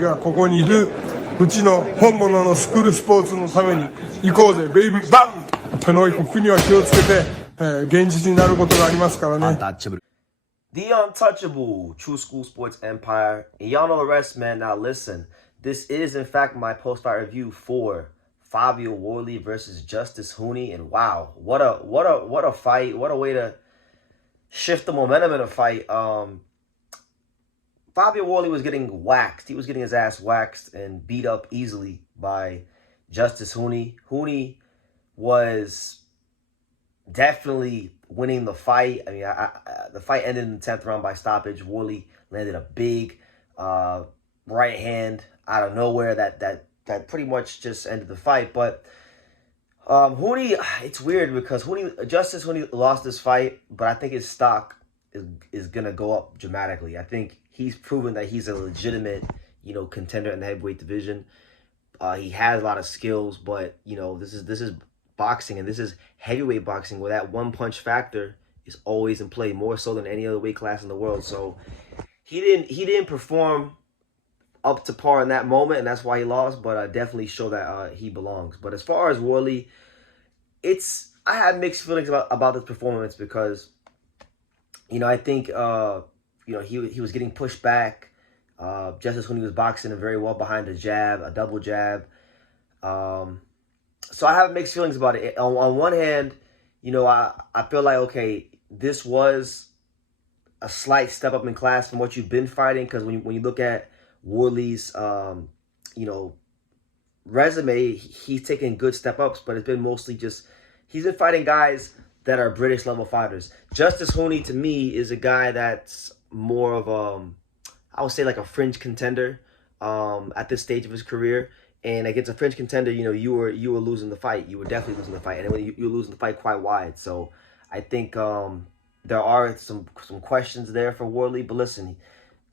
がここにいるうちの本物のスクールスポーツのために行こうぜベイビーバンこの国は気をつけて、現実になることがありますからね。The untouchable True School Sports Empire. And y'all know the rest, man. Now listen, this is in fact my post-fight review for Fabio Wardley versus Justis Huni. And wow, what a fight. What a way to shift the momentum in a fight. Fabio Wardley was getting waxed. He was getting his ass waxed and beat up easily by Justis Huni. Huni was definitely winning the fight. I mean, the fight ended in the 10th round by stoppage. Wardley landed a big right hand out of nowhere that pretty much just ended the fight. But Huni, it's weird because Justis Huni lost this fight, but I think his stock is gonna go up dramatically. I think he's proven that he's a legitimate, contender in the heavyweight division. He has a lot of skills, but this is boxing, and this is heavyweight boxing where that one punch factor is always in play, more so than any other weight class in the world. So he didn't perform up to par in that moment, and that's why he lost. But definitely show that he belongs. But as far as Wardley, I have mixed feelings about this performance because I think he was getting pushed back. Justis Huni was boxing very well behind a jab, a double jab. So I have mixed feelings about it. On one hand, I feel like, okay, this was a slight step up in class from what you've been fighting. Because when you look at Wardley's, resume, he's taken good step ups, but it's been mostly just, he's been fighting guys that are British level fighters. Justis Huni, to me, is a guy that's more of, I would say like a fringe contender at this stage of his career. And against a fringe contender, you were losing the fight. You were definitely losing the fight, and when you were losing the fight quite wide. So I think there are some questions there for Wardley. But listen,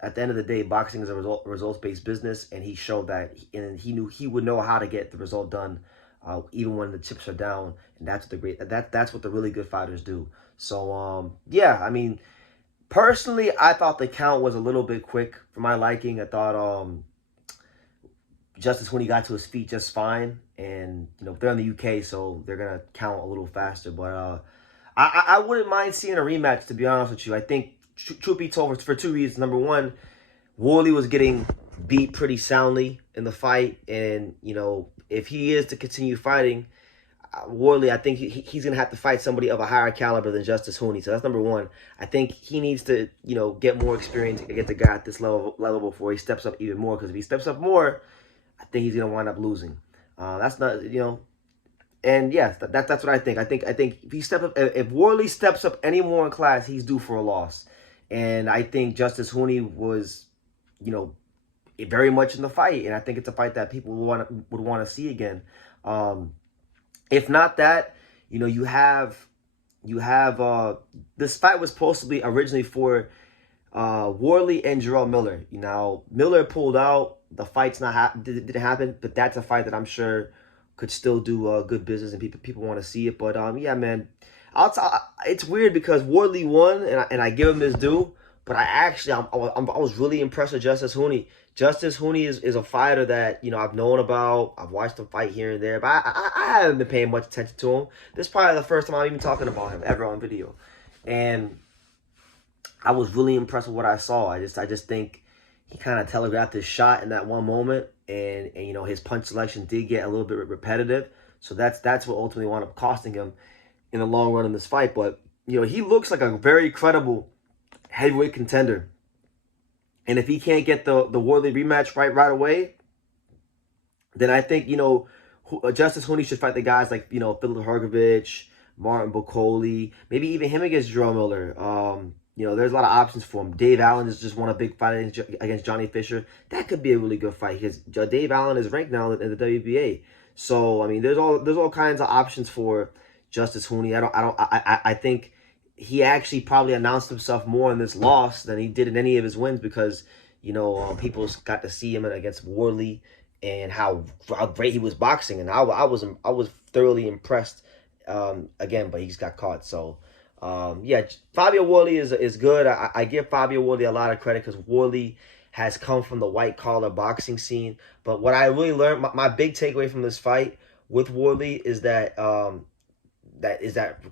at the end of the day, boxing is a results-based business, and he showed that, and he knew he would know how to get the result done, even when the chips are down. And that's what the really good fighters do. So yeah, I mean, personally, I thought the count was a little bit quick for my liking. I thought Justis Huni got to his feet just fine, and they're in the UK, so they're gonna count a little faster. But I wouldn't mind seeing a rematch, to be honest with you. I think, truth be told, for two reasons. Number one, Wardley was getting beat pretty soundly in the fight, and if he is to continue fighting, Wardley, I think he's gonna have to fight somebody of a higher caliber than Justis Huni. So that's number one. I think he needs to get more experience against a guy at this level before he steps up even more. Because if he steps up more, I think he's gonna wind up losing. That's not, and yes, that's what I think. I think if Wardley steps up any more in class, he's due for a loss. And I think Justis Huni was, very much in the fight, and I think it's a fight that people would want to see again. If not that, you have this fight was supposed to be originally for Wardley and Jarrell Miller. Miller pulled out. The fight's didn't happen, but that's a fight that I'm sure could still do good business, and people want to see it. But yeah, man, it's weird because Wardley won, and I give him his due. But I was really impressed with Justis Huni. Justis Huni is a fighter that I've known about. I've watched him fight here and there, but I haven't been paying much attention to him. This is probably the first time I'm even talking about him ever on video, and I was really impressed with what I saw. I just think he kind of telegraphed his shot in that one moment, and his punch selection did get a little bit repetitive. So that's what ultimately wound up costing him in the long run in this fight. But he looks like a very credible heavyweight contender, and if he can't get the Wardley rematch right away, then I think Justis Huni should fight the guys like Filip Hrgovic, Martin Bokoli, maybe even him against Jarrell Miller. There's a lot of options for him. Dave Allen has just won a big fight against Johnny Fisher. That could be a really good fight because Dave Allen is ranked now in the WBA. So I mean, there's all kinds of options for Justis Huni. I think he actually probably announced himself more in this loss than he did in any of his wins because people got to see him against Wardley and how great he was boxing, and I was thoroughly impressed. Again, but he just got caught. So. Yeah, Fabio Wardley is good. I give Fabio Wardley a lot of credit because Wardley has come from the white collar boxing scene. But what I really learned, my big takeaway from this fight with Wardley is that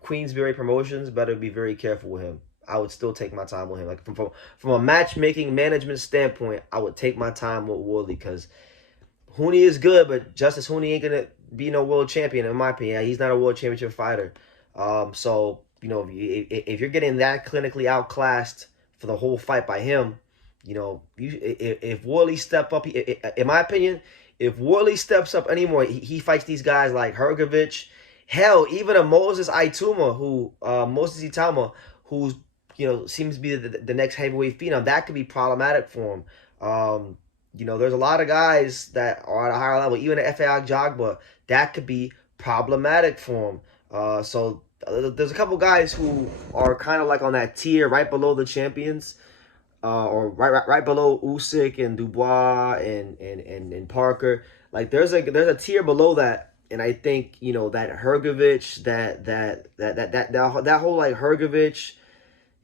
Queensberry Promotions better be very careful with him. I would still take my time with him. Like from a matchmaking management standpoint, I would take my time with Wardley because Huni is good, but Justis Huni ain't gonna be no world champion in my opinion. He's not a world championship fighter. So if you're getting that clinically outclassed for the whole fight by him, if Wardley step up, in my opinion, if Wardley steps up anymore, he fights these guys like Hrgovic. Hell, even a Moses Itama, who's seems to be the next heavyweight phenom, that could be problematic for him. There's a lot of guys that are at a higher level, even at FA Jogba, that could be problematic for him. So there's a couple guys who are kind of like on that tier right below the champions, or right below Usyk and Dubois and Parker. Like there's a tier below that. And I think that Hrgovic, that whole like Hrgovic,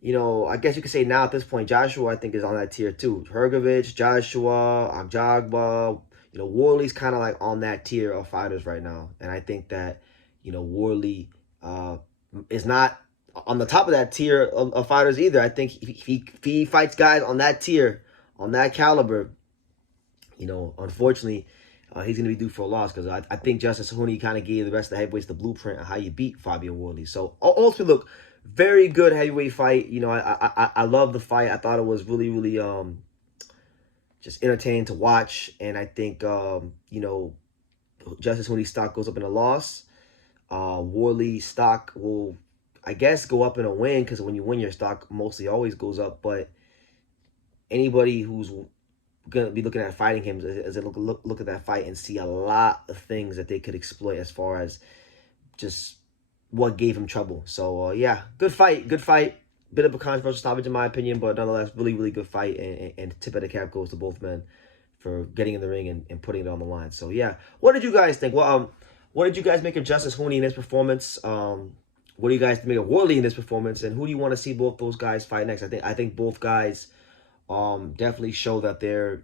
I guess you could say now at this point Joshua I think is on that tier too. Hrgovic, Joshua, Agjagba, Wardley's kind of like on that tier of fighters right now. And I think that Wardley is not on the top of that tier of fighters either. I think if he fights guys on that tier, on that caliber, unfortunately. He's going to be due for a loss because I think Justis Huni kind of gave the rest of the heavyweights the blueprint on how you beat Fabio Wardley. So, ultimately, look, very good heavyweight fight. I love the fight. I thought it was really, really just entertaining to watch. And I think, Justis Huni's stock goes up in a loss. Wardley's stock will, I guess, go up in a win because when you win, your stock mostly always goes up. But anybody who's going to be looking at fighting him as they look at that fight and see a lot of things that they could exploit as far as just what gave him trouble. So yeah, good fight. Bit of a controversial stoppage in my opinion, but nonetheless, really, really good fight. And tip of the cap goes to both men for getting in the ring and putting it on the line. So yeah, what did you guys think? Well, what did you guys make of Justis Huni in his performance? What do you guys make of Wardley in this performance? And who do you want to see both those guys fight next? I think both guys definitely show that they're,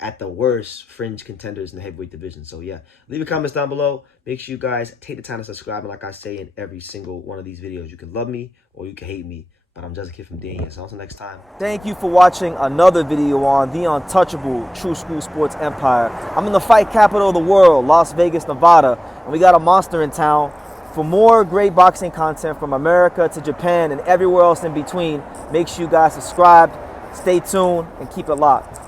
at the worst, fringe contenders in the heavyweight division. So yeah, leave your comments down below. Make sure you guys take the time to subscribe. And like I say in every single one of these videos, you can love me or you can hate me, but I'm just a kid from Dania. So until next time. Thank you for watching another video on the untouchable True School Sports Empire. I'm in the fight capital of the world, Las Vegas, Nevada, and we got a monster in town. For more great boxing content from America to Japan and everywhere else in between, make sure you guys subscribe. Stay tuned and keep it locked.